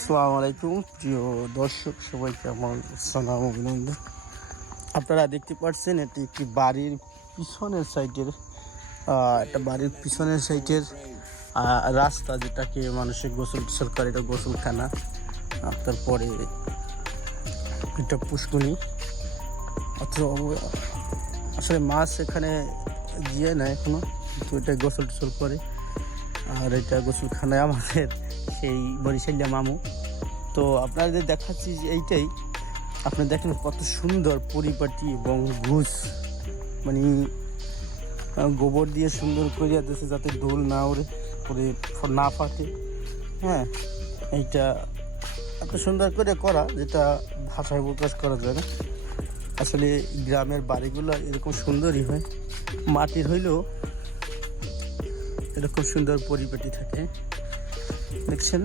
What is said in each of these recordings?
আসসালামু আলাইকুম। প্রিয় দর্শক সবাইকে আমার সালাম অভিনন্দন আপনারা দেখতে পাচ্ছেন, এটি একটি বাড়ির পিছনের সাইডের একটা বাড়ির পিছনের সাইডের রাস্তা যেটাকে মানুষে গোসল টোসল করে এটা গোসলখানা তারপরে এটা পুষ্কনি অথচ আসলে মাছ এখানে গিয়ে না এখনও, কিন্তু এটা গোসল টোসল করে। আর এটা গোসলখানায় আমাদের সেই বরিশালিয়া মামু। তো আপনাদের দেখাচ্ছি যে এইটাই। আপনি দেখেন কত সুন্দর পরিপাটি এবং ঘুষ। মানে গোবর দিয়ে সুন্দর করে দিয়েছে যাতে দোল না ওড়ে, করে না ফাটে। হ্যাঁ এইটা এত সুন্দর করে করা যেটা ভাষায় প্রকাশ করা যায় না। আসলে গ্রামের বাড়িগুলো এরকম সুন্দরই হয়। মাটির হইলেও এরকম সুন্দর পরিপাটি থাকে। দেখছেন?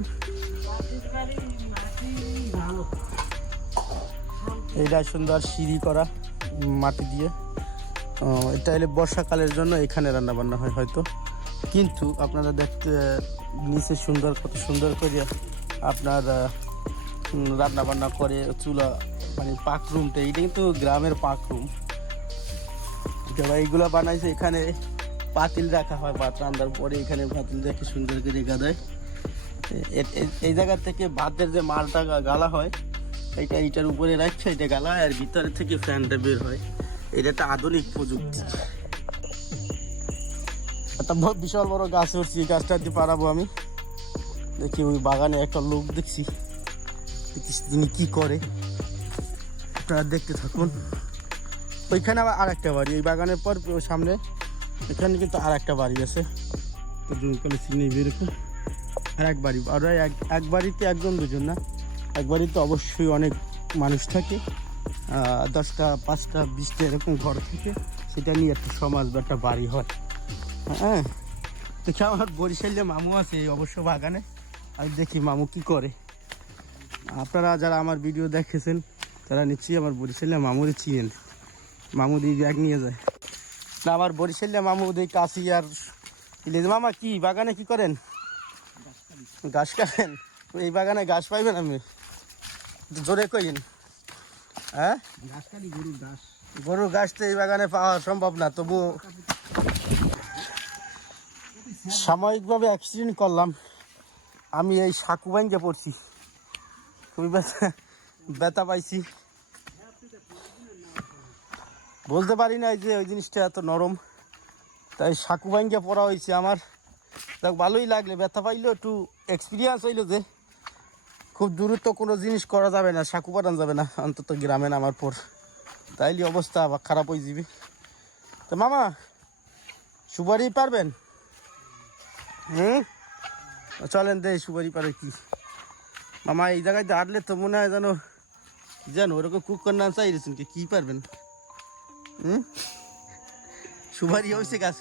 এইটা সুন্দর সিঁড়ি করা, মাটি দিয়ে। এটা হলে বর্ষাকালের জন্য এখানে রান্না বান্না হয় হয়তো। কিন্তু আপনারা দেখতে, নিচে সুন্দর, কত সুন্দর করে আপনার রান্না বান্না করে, চুলা মানে পাক রুমটা এইটা কিন্তু গ্রামের পাক রুম। যারা এইগুলো বানাইছে, এখানে পাতিল রাখা হয় ভাত রান্নার পরে এখানে পাতিল রেখে সুন্দর করে গাদায়। এই জায়গা থেকে ভাতের যে মালটা গালা হয়, এইটা এইটার উপরে রাখছে এটা গালা, আর ভিতরে থেকে ফ্যানটা বের হয়। এটা একটা আধুনিক প্রযুক্তি। একটা বিশাল বড় গাছ উঠছি গাছটা দিয়ে পারাবো আমি। দেখি ওই বাগানে একটা লোক দেখছি। দেখি তিনি কি করে। আপনারা দেখতে থাকুন। ওইখানে আবার আর একটা বাড়ি, এই বাগানের পর ওই সামনে, এখানে কিন্তু আর একটা বাড়ি আছে। তো বেরকম আর এক বাড়ি, আর ওই এক বাড়িতে একজন, দুজন না। এক বাড়িতে অবশ্যই অনেক মানুষ থাকে। দশটা, পাঁচটা, বিশটা এরকম ঘর থাকে। সেটা নিয়ে একটা সমাজ বা একটা বাড়ি হয়। হ্যাঁ। দেখি আমার বরিশালে মামু আছে, এই অবশ্য বাগানে। আমি দেখি মামু কি করে। আপনারা যারা আমার ভিডিও দেখেছেন, তারা নিশ্চয়ই আমার বরিশালে মামুরে চিনেন। মামু দিয়ে ব্যাগ নিয়ে যায়। না, আমার বরিশালে মামু ওদের কাশি আর মামা, কি, বাগানে কি করেন? ঘাস কাটেন এই বাগানে ঘাস পাইবেন আমি জোরে কইন হ্যাঁ? গরুর ঘাস। তো এই বাগানে পাওয়া সম্ভব না তবু সাময়িকভাবে অ্যাক্সিডেন্ট করলাম। আমি এই সাকু বাইঞ্জা পড়ছি। খুবই ব্যথা ব্যথা পাইছি। বলতে পারি না যে ওই জিনিসটা এত নরম। তাই সাকু বাইঞ্জা পড়া হয়েছে আমার। দেখ ভালোই লাগলে ব্যথা পাইলেও একটু এক্সপিরিয়েন্স হইল যে খুব দূরত্ব কোনো জিনিস করা যাবে না সাকু পাঠান যাবে না অন্তত গ্রামে নামার পর। তাইলে অবস্থা আবার খারাপ হয়ে যাবে। তো মামা সুপারি পারবেন? হুম? চলেন দে সুপারি পারে কি? মামা এই জায়গায় দাঁড়লে তো মনে হয় যেন যেন ওরকম কুক করে কন্যা চাইছেন কি কী পারবেন? হুম? সুপারি হয়েছে গাছ।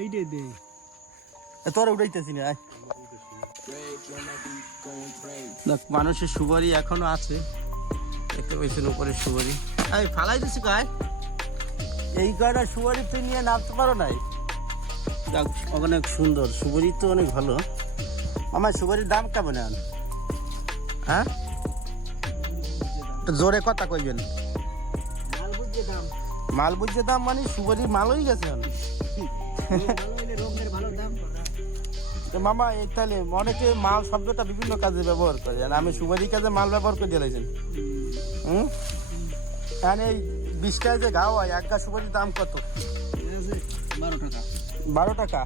এইটাই দে তোর তোরা উঠাইতেছি না আয়। দেখ মানুষের সুপারি এখনও আছে। দেখতে পাইছেন উপরে সুপারি। এই ফালাই দিছি কায়? এই কয়টা সুপারি তুই নিয়ে নামতে পারো নাই? যাক, অনেক সুন্দর। সুপারি তো অনেক ভালো। আমার সুপারির দাম কেমন এখন? হ্যাঁ? জোরে কথা কইবেন। মাল বুঝছে দাম দাম মানে সুপারি মাল হয়ে গেছে এখন। তো মামা এই তাহলে অনেকে মাল শব্দটা বিভিন্ন কাজে ব্যবহার করে। আমি সুপারি কাজে মাল ব্যবহার করে দিয়েছেন হুম? এখানে এই বিশটায় যে গাও হয় এক গা সুপারির দাম কত? বারো টাকা। বারো টাকা?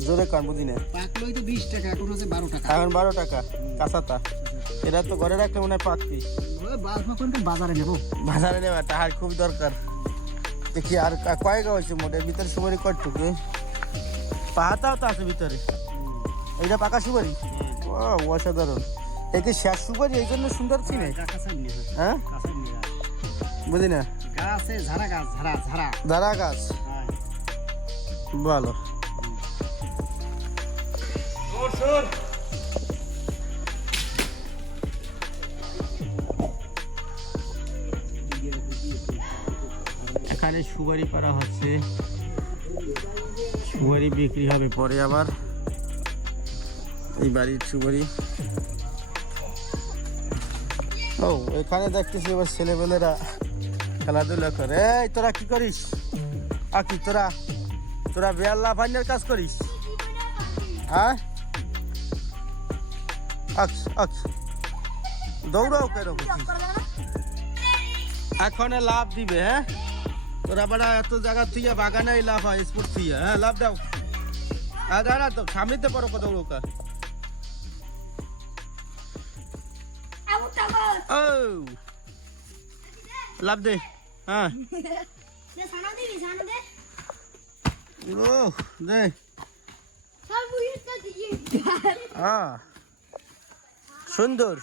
জোরে কান বুঝি না। বিশ টাকা এখন হচ্ছে বারো টাকা। এখন বারো টাকা কাঁচাতা। এটা তো ঘরে রাখলে মনে হয় কোনটা বাজারে নেব। বাজারে নেওয়া টাকার খুব দরকার। দেখি আর কা- কয় হয়েছে মোটে ভিতরে সুপারি কটটুকু পাহাতাও তো আছে ভিতরে। এইটা পাকা সুপারি? ও অসাধারণ। একে শেষ সুপারি এই জন্য সুন্দর চিনে কাঁচা হ্যাঁ? বুঝি না? গাছ দাঁড়া গাছ হ্যাঁ। ভালো। এখানে সুপারি পাড়া হচ্ছে। সুপারি বিক্রি হবে পরে আবার। এই বাড়ির সুবাড়ি ও, এখানে দেখতেছি এবার ছেলেবেলেরা খেলাধুলা করে। এই, তোরা কি করিস? আকি তোরা? তোরা বেয়ার লাফাইনের কাজ করিস? হ্যাঁ? আচ্ছ আচ্ছ। দৌড়াও কেন এখন লাভ দিবে হ্যাঁ? তোরা বাড়া এত জায়গা থেকে বাগানে লাভ হয় স্পোর্ট থেকে হ্যাঁ লাভ দাও। আর দাঁড়া তো সামনেতে পারো কত ও লাভ দে হ্যাঁ। ও দে। হ্যাঁ। সুন্দর।